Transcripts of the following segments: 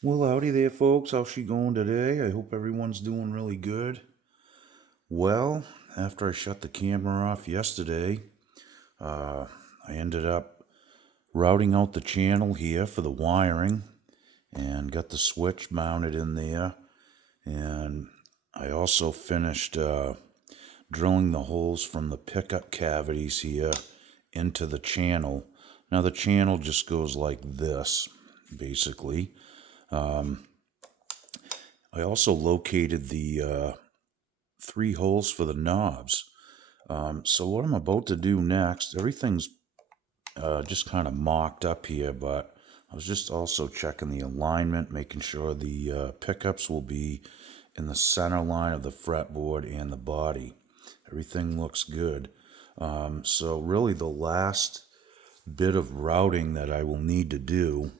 Well, howdy there, folks. How's she going today? I hope everyone's doing really good. Well, after I shut the camera off yesterday, uh, I ended up routing out the channel here for the wiring and got the switch mounted in there. And I also finished drilling the holes from the pickup cavities here into the channel. Now, the channel just goes like this, basically. I also located the 3 holes for the knobs. So what I'm about to do next, everything's just kind of mocked up here, but I was just also checking the alignment, making sure the pickups will be in the center line of the fretboard and the body. Everything looks good. So really the last bit of routing that I will need to do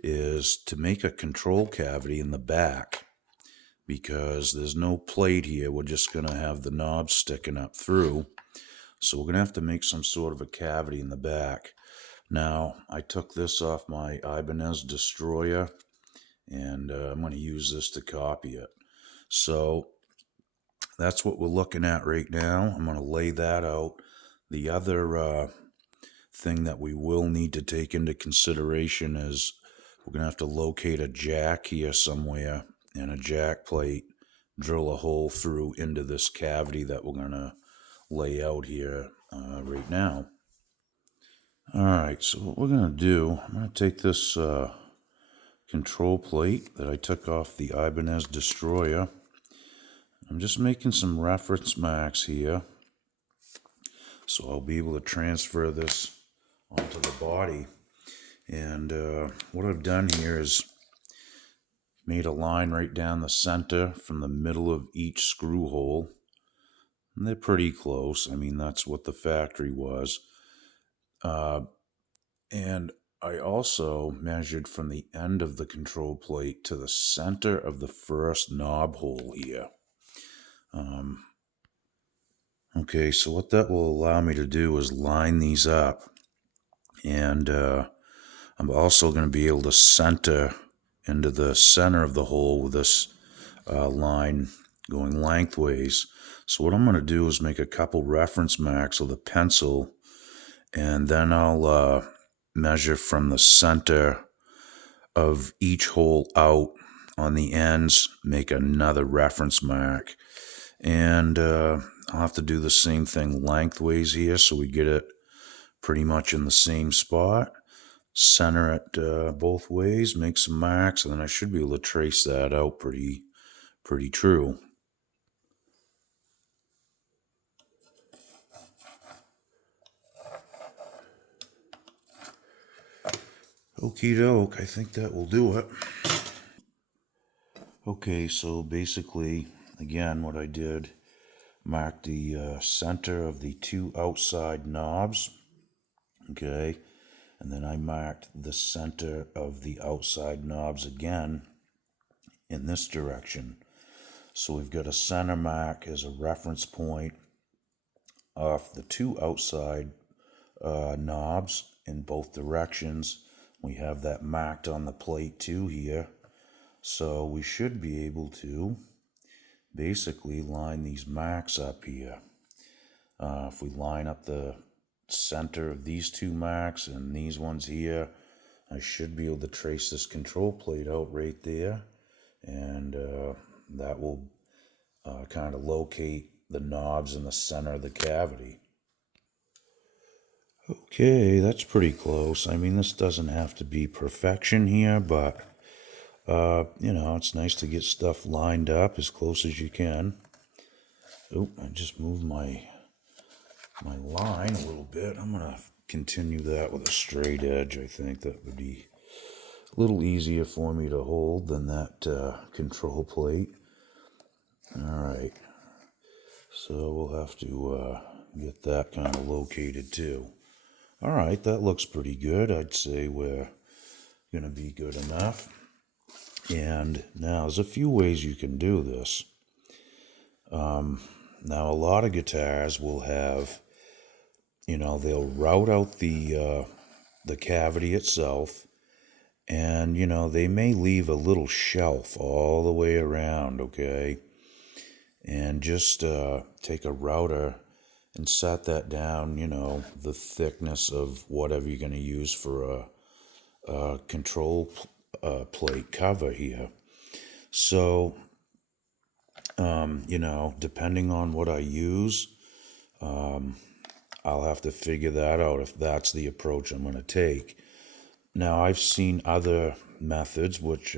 is to make a control cavity in the back, because there's no plate here. We're just going to have the knobs sticking up through. So we're going to have to make some sort of a cavity in the back. Now, I took this off my Ibanez destroyer, and I'm going to use this to copy it. So that's what we're looking at right now. I'm going to lay that out. The other thing that we will need to take into consideration is we're going to have to locate a jack here somewhere and a jack plate, drill a hole through into this cavity that we're going to lay out here right now. All right, so what we're going to do, I'm going to take this control plate that I took off the Ibanez destroyer. I'm just making some reference marks here, so I'll be able to transfer this onto the body. And what I've done here is made a line right down the center from the middle of each screw hole. And they're pretty close. I mean, that's what the factory was. And I also measured from the end of the control plate to the center of the first knob hole here. Okay, so what that will allow me to do is line these up. And I'm also going to be able to center into the center of the hole with this line going lengthways. So what I'm going to do is make a couple reference marks with a pencil, and then I'll measure from the center of each hole out on the ends, make another reference mark. And I'll have to do the same thing lengthways here so we get it pretty much in the same spot. Center it both ways, make some marks, and then I should be able to trace that out pretty true. Okie doke, I think that will do it. Okay, so basically, again, what I did, marked the center of the 2 outside knobs, okay, and then I marked the center of the outside knobs again in this direction. So we've got a center mark as a reference point off the 2 outside knobs in both directions. We have that marked on the plate too here. So we should be able to basically line these marks up here. If we line up the center of these 2 marks and these ones here, I should be able to trace this control plate out right there, and that will kind of locate the knobs in the center of the cavity. Okay, that's pretty close. I mean, this doesn't have to be perfection here, but it's nice to get stuff lined up as close as you can. Oh, I just moved my line a little bit. I'm gonna continue that with a straight edge. I think that would be a little easier for me to hold than that control plate. All right, so we'll have to get that kind of located too. All right, that looks pretty good. I'd say we're gonna be good enough. And now there's a few ways you can do this. Now a lot of guitars will have, they'll route out the cavity itself, And, they may leave a little shelf all the way around, okay? And just take a router and set that down, the thickness of whatever you're going to use for a control plate cover here. So, depending on what I use, I'll have to figure that out if that's the approach I'm going to take. Now, I've seen other methods, which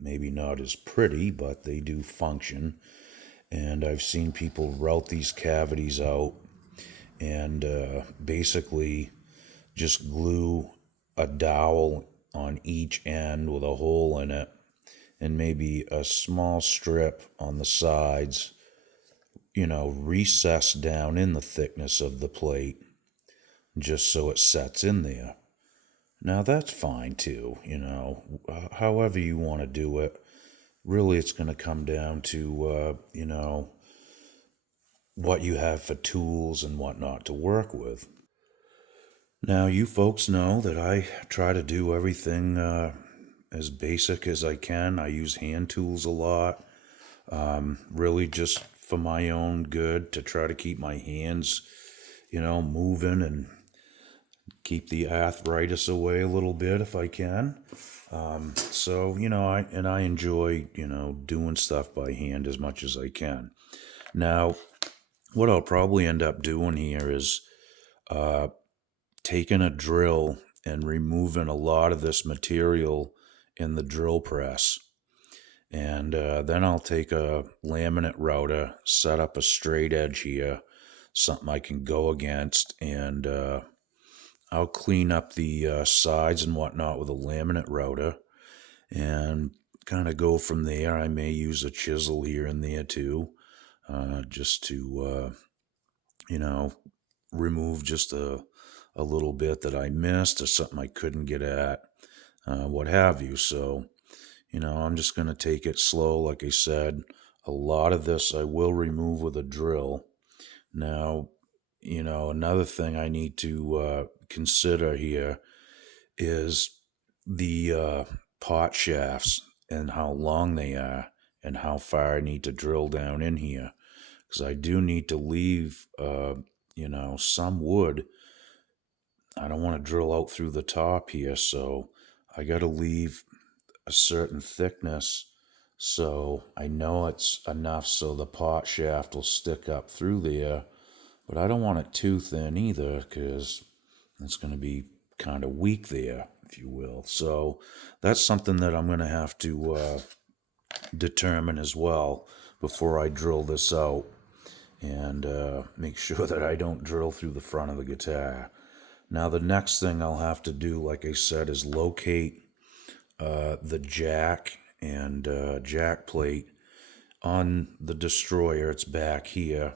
maybe not as pretty, but they do function. And I've seen people route these cavities out and basically just glue a dowel on each end with a hole in it and maybe a small strip on the sides, recessed down in the thickness of the plate just so it sets in there. Now that's fine too, however you want to do it. Really, it's going to come down to, what you have for tools and whatnot to work with. Now, you folks know that I try to do everything as basic as I can. I use hand tools a lot, really just for my own good to try to keep my hands, moving and keep the arthritis away a little bit if I can. So, I enjoy, doing stuff by hand as much as I can. Now, what I'll probably end up doing here is taking a drill and removing a lot of this material in the drill press. And then I'll take a laminate router, set up a straight edge here, something I can go against, and I'll clean up the sides and whatnot with a laminate router and kind of go from there. I may use a chisel here and there too, just to, remove just a little bit that I missed or something I couldn't get at, what have you. So, I'm just going to take it slow. Like I said, a lot of this I will remove with a drill. Now, another thing I need to consider here is the pot shafts and how long they are and how far I need to drill down in here. Because I do need to leave, some wood. I don't want to drill out through the top here, so I got to leave a certain thickness so I know it's enough so the pot shaft will stick up through there, but I don't want it too thin either because it's going to be kind of weak there, if you will. So that's something that I'm going to have to determine as well before I drill this out and make sure that I don't drill through the front of the guitar. Now, the next thing I'll have to do, like I said, is locate the jack and jack plate on the destroyer. It's back here,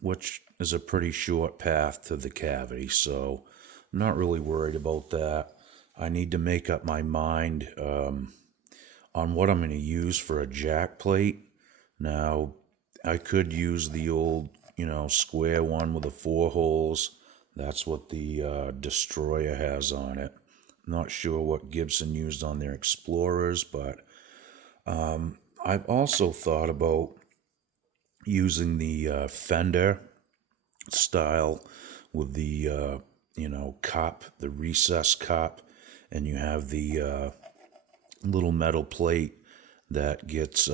which is a pretty short path to the cavity, so I'm not really worried about that. I need to make up my mind on what I'm going to use for a jack plate. Now, I could use the old, square one with the 4 holes. That's what the Destroyer has on it. I'm not sure what Gibson used on their Explorers, but I've also thought about using the Fender style with the, cup, the recess cup, and you have the little metal plate that gets,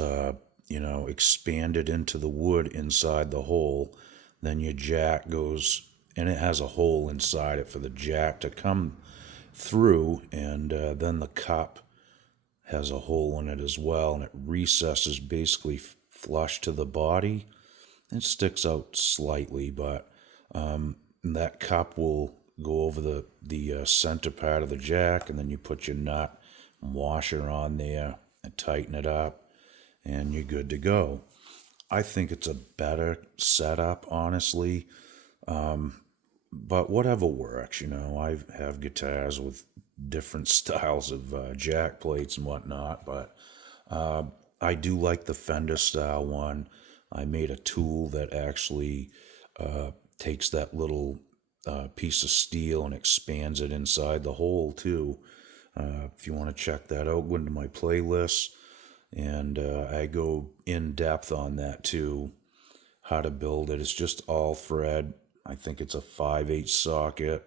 expanded into the wood inside the hole. Then your jack goes, and it has a hole inside it for the jack to come through, and then the cup has a hole in it as well, and it recesses basically flush to the body. It sticks out slightly, but that cup will go over the center part of the jack, and then you put your nut and washer on there and tighten it up, and you're good to go. I think it's a better setup, honestly, but whatever works. I have guitars with different styles of jack plates and whatnot, but I do like the Fender style one. I made a tool that actually takes that little piece of steel and expands it inside the hole too. If you want to check that out, go into my playlist, and I go in depth on that too, how to build it. It's just all thread. I think it's a 5/8 socket,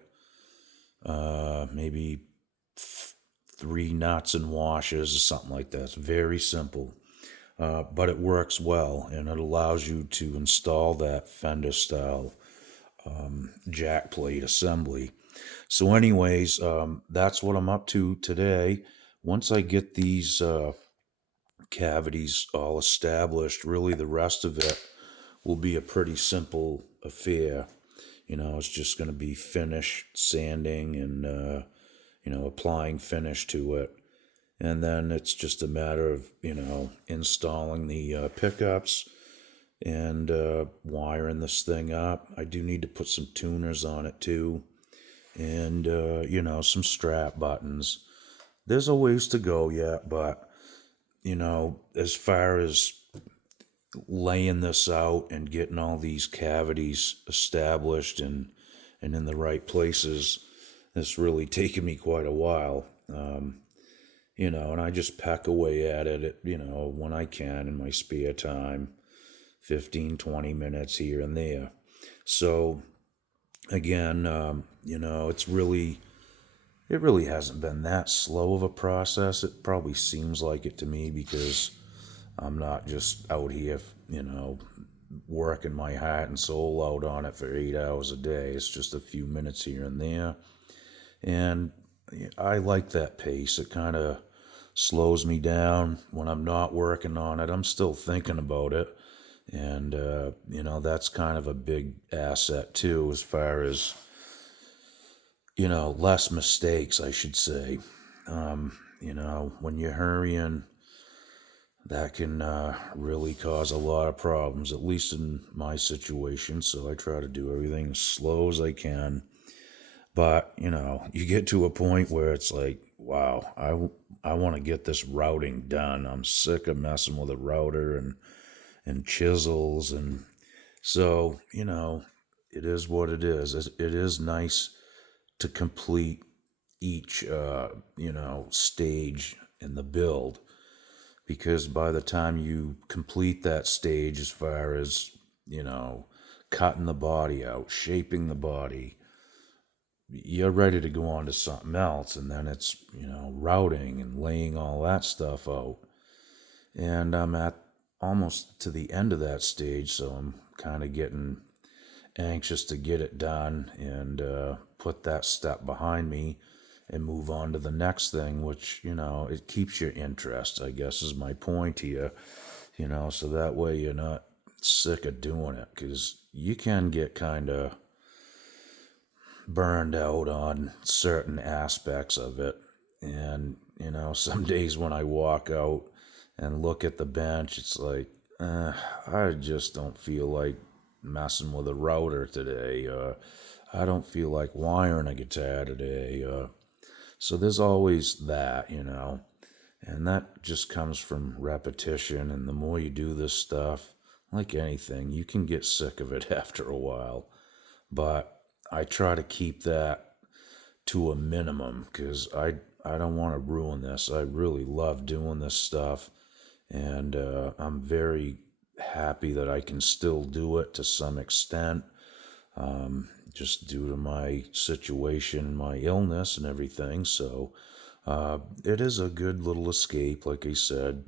maybe three nuts and washers or something like that. It's very simple, but it works well, and it allows you to install that Fender style jack plate assembly. So, anyways, that's what I'm up to today. Once I get these cavities all established, really the rest of it will be a pretty simple affair. It's just going to be finish, sanding, and applying finish to it. And then it's just a matter of installing the pickups and wiring this thing up. I do need to put some tuners on it too, and some strap buttons. There's a ways to go yet, but as far as laying this out and getting all these cavities established and in the right places, it's really taken me quite a while. And I just peck away at it, when I can in my spare time, 15, 20 minutes here and there. So, again, it really hasn't been that slow of a process. It probably seems like it to me because I'm not just out here, working my heart and soul out on it for 8 hours a day. It's just a few minutes here and there. And I like that pace. It kind of slows me down when I'm not working on it. I'm still thinking about it. And, that's kind of a big asset too, as far as, less mistakes, I should say. When you're hurrying, that can really cause a lot of problems, at least in my situation. So I try to do everything as slow as I can. But, you get to a point where it's like, wow, I want to get this routing done. I'm sick of messing with a router and chisels. And so, it is what it is. It is nice to complete each, stage in the build, because by the time you complete that stage, as far as, cutting the body out, shaping the body, you're ready to go on to something else. And then it's, routing and laying all that stuff out. And I'm at almost to the end of that stage, so I'm kind of getting anxious to get it done and put that step behind me and move on to the next thing, which, it keeps your interest, I guess, is my point here, so that way you're not sick of doing it, because you can get kind of burned out on certain aspects of it. And, some days when I walk out and look at the bench, it's like, I just don't feel like messing with a router today. I don't feel like wiring a guitar today. So there's always that, and that just comes from repetition. And the more you do this stuff, like anything, you can get sick of it after a while. But I try to keep that to a minimum, because I don't want to ruin this. I really love doing this stuff, and I'm very happy that I can still do it to some extent, just due to my situation, my illness and everything. So it is a good little escape. Like I said,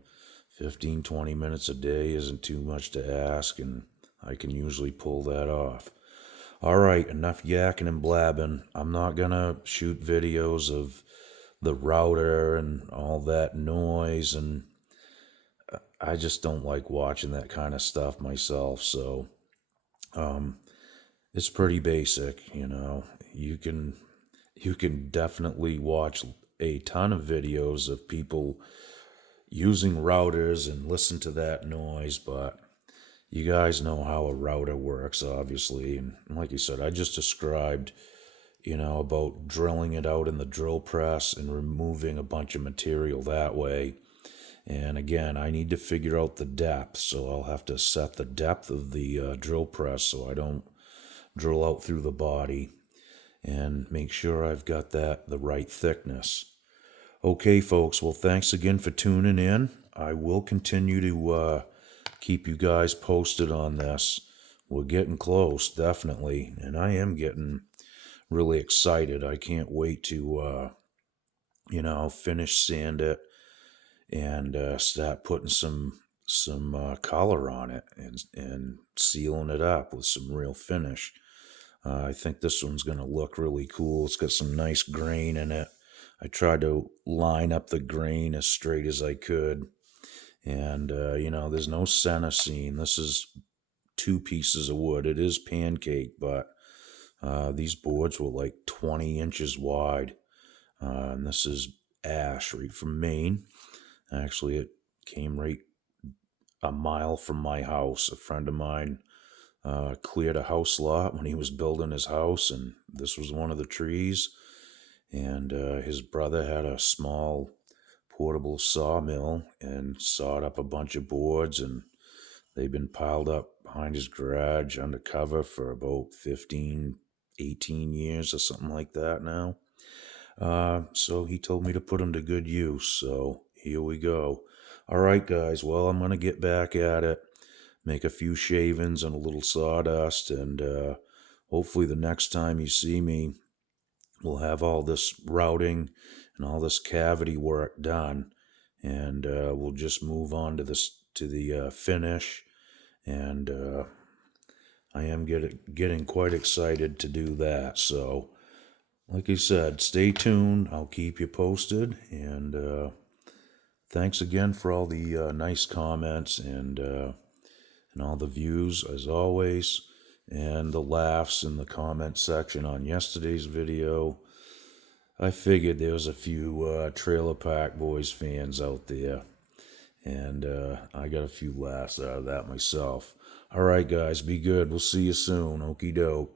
15, 20 minutes a day isn't too much to ask, and I can usually pull that off. All right, enough yakking and blabbing. I'm not going to shoot videos of the router and all that noise, and I just don't like watching that kind of stuff myself. So it's pretty basic, You can definitely watch a ton of videos of people using routers and listen to that noise, but you guys know how a router works, obviously. And like you said, I just described, about drilling it out in the drill press and removing a bunch of material that way. And again, I need to figure out the depth, so I'll have to set the depth of the drill press so I don't drill out through the body, and make sure I've got the right thickness. Okay, folks. Well, thanks again for tuning in. I will continue to keep you guys posted on this. We're getting close, definitely, and I am getting really excited. I can't wait to, finish sand it and start putting some color on it and sealing it up with some real finish. I think this one's going to look really cool. It's got some nice grain in it. I tried to line up the grain as straight as I could. And, there's no center seam. This is two pieces of wood. It is pancake, but these boards were like 20 inches wide. And this is ash right from Maine. Actually, it came right a mile from my house. A friend of mine cleared a house lot when he was building his house, and this was one of the trees. And his brother had a small portable sawmill and sawed up a bunch of boards, and they've been piled up behind his garage undercover for about 15, 18 years or something like that now. So he told me to put them to good use. So here we go. All right, guys. Well, I'm going to get back at it, make a few shavings and a little sawdust, and hopefully the next time you see me, we'll have all this routing and all this cavity work done, and we'll just move on to the finish. And I am getting quite excited to do that. So, like I said, stay tuned. I'll keep you posted. And thanks again for all the nice comments and all the views, as always, and the laughs in the comment section on yesterday's video. I figured there was a few Trailer Park Boys fans out there, and I got a few laughs out of that myself. All right, guys, be good. We'll see you soon. Okie doke.